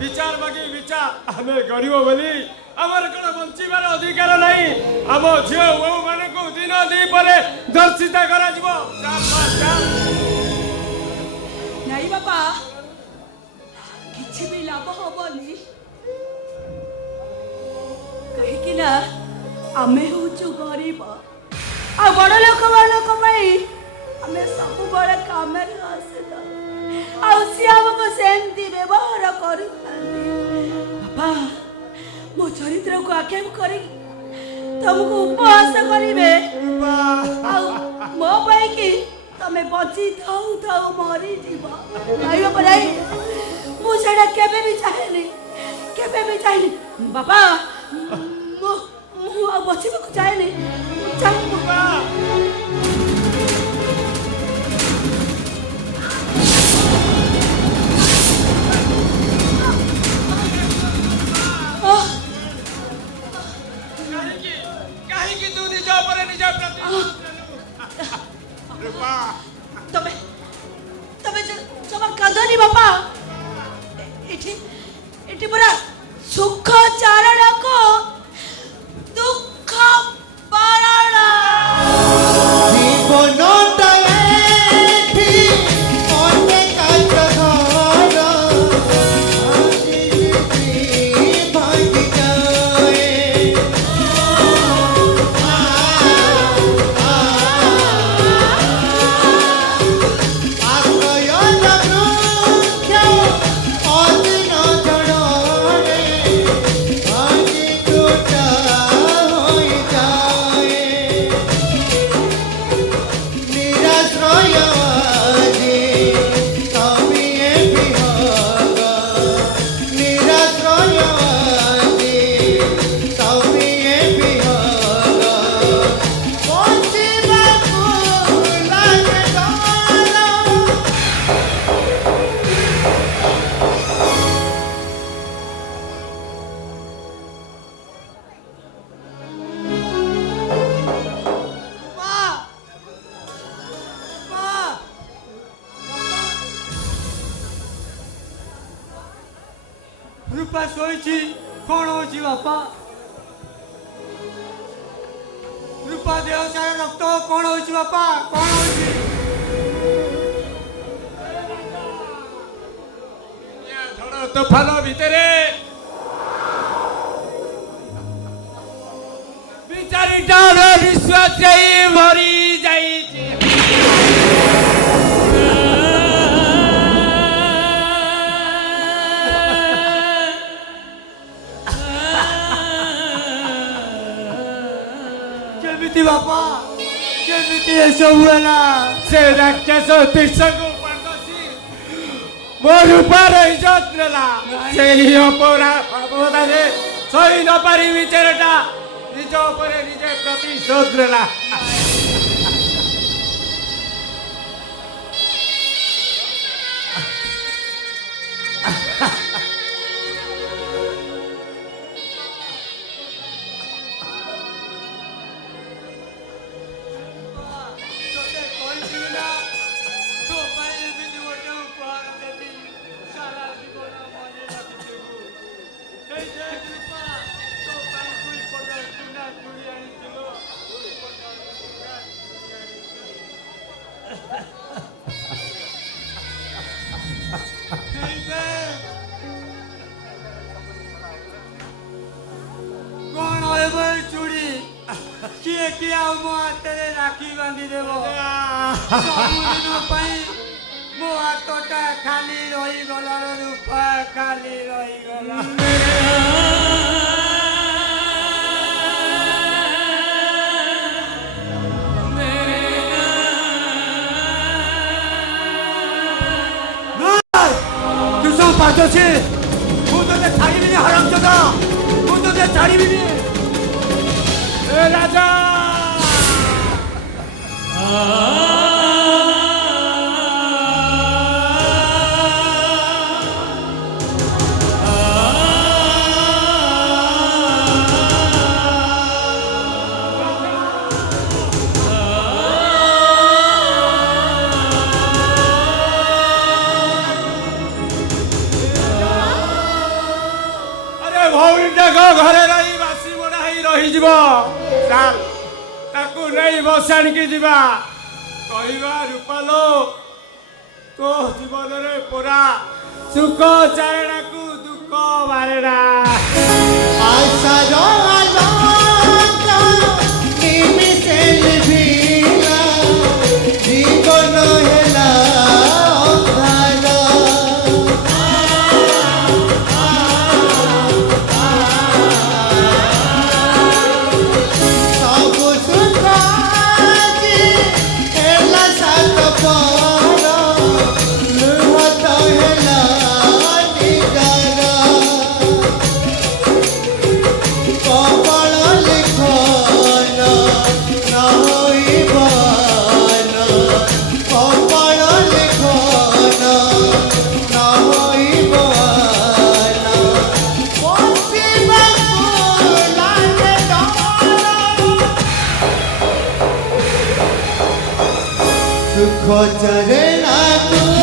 ବିଚାର ବାକି ବିଚାର ଆମେ ଗରିବ ବୋଲି আমার কোন বঞ্চিবার অধিকার নাই আম ঝিও বউ মানকু দিন দ্বীপরে দর্শিত করা যাব ନାଇଁ ବାପା କିଛି ବି ଲାଭ ହବନି କାହିଁକି ନା ଆମେ ହଉଛୁ ଗରିବ ଆଉ ବଡ଼ ଲୋକମାନଙ୍କ ପାଇଁ ଆମେ ସବୁବେଳେ କାମରେ ଆସିଲ ଆଉ ସିଏ ଆମକୁ ସେମିତି ବ୍ୟବହାର କରୁଥାନ୍ତି ବାପା ମୋ ଚରିତ୍ରକୁ ଆକ୍ଷେପ କରି ତମକୁ ଉପହାସ କରିବେ ଆଉ ମୋ ପାଇଁ କି ତମେ ବଞ୍ଚି ଥାଉ ଥାଉ ମରିଯିବ ନାଇଁ ବାପା ନାଇଁ ମୁଁ ସେଇଟା କେବେ ବି ଚାହେଁନି ବାପା ମୁଁ ଆଉ ବଞ୍ଚିବାକୁ ଚାହେଁନି কাহিকি তু নিজ উপরে নিজ প্রতি রূপা ତମେ ଜମା କାନ୍ଦନି ବାପା ଏଠି ପୁରା ସୁଖ ଚାରଣକୁ ଦୁଃଖ ବାରଣ জীবনটা এটি অনেক ঘর আজি ভাঙি যায় আশ্রয় বৃক্ষ অদিন জড়ে আজি টুটা হয়ে যায় নিরাশ্রয় আজি তুমি বিহগ নিরাশ্রয় আজি তুমি বিহগ বঞ্চিବାକୁ লাগে ডর ରୂପା ଶୋଇଛି କଣ ହଉଛି ବାପା ରୂପା ଦେହ ସାରା ରକ୍ତ କଣ ହଉଛି ବାପା କଣ ହଉଛି ଝଡ଼ ତୋଫାନ ଭିତରେ ବିଚାରିଟା ବିଶ୍ୱାସ ଯାଇ ମରି ଯାଇଛି କେମିତି ବାପା କେମିତି ଏସବୁ ହେଲା ସେ ରାକ୍ଷସ ତୀର୍ଷକୁ ପାଦସି ମୋ ରୂପାର ଇଜ୍ଜତ ନେଲା ସେହି ଅପରାଧରେ ସହି ନ ପାରି ବିଚାରଟା ନିଜ ଉପରେ ନିଜେ ପ୍ରତିଶୋଧ ନେଲା ତୋତେ କହିଥିଲି ନା ତୋ ପାଇଁ ଏମିତି ଗୋଟେ ଉପହାର ଦେବି ସାରା ଜୀବନ ମନେ ରଖିଥିବୁ ସେଇ ଯେ କୃପା ତୋ ପାଇଁ ଦୁଇ ପଟ ସୁନା ଚୁଡ଼ି ଆଣିଥିଲୁ ଦୁଇ ପଟ ସୁନା ଚୁଡ଼ି ଆଣିଥିଲୁ ଦେଇଦେ କଣ ହେବ ଏ ଚୁଡ଼ି କିଏ କିଏ ଆଉ ମୋ ହାତରେ ରାକ୍ଷୀ ବାନ୍ଧିଦେବ ସବୁଦିନ ପାଇଁ ମୋ ହାତଟା ଖାଲି ରହିଗଲା ରେ ରୂପା ଖାଲି ରହିଗଲା ତୁ ସବୁ ପାରୁଛି ମୁଁ ତୋତେ ଛାଡ଼ିବିନି ହରମଚୋଦ ମୁଁ ତୋତେ ଛାଡ଼ିବିନି ଏ ରାଜା ଆରେ ଭଉଣୀଟା ଘରେ ରହି ଯିବ ଚାଲ ତାକୁ ନେଇ ବସାଣିକି ଯିବା କହିବା ରୂପାଲୋ ତୋ ଜୀବନରେ ପୁରା ସୁଖ ଚାରଣାକୁ ଦୁଃଖ ବାରେଣା ଆଶାର ଆଲୋକ ନିମିଷେ ଲିଭିଲା ଜୀବନ ହେଲା ଅନ୍ଧାର ସବୁ ସୁଖ ଆଜି ହେଲା ସାତ ପର ଲୁହ ତ ହେଲା ନିଜର কপাল লিখন নহইবন কপাল লিখন নহইবন পথিবাকু লাগে সুখ চরণাকু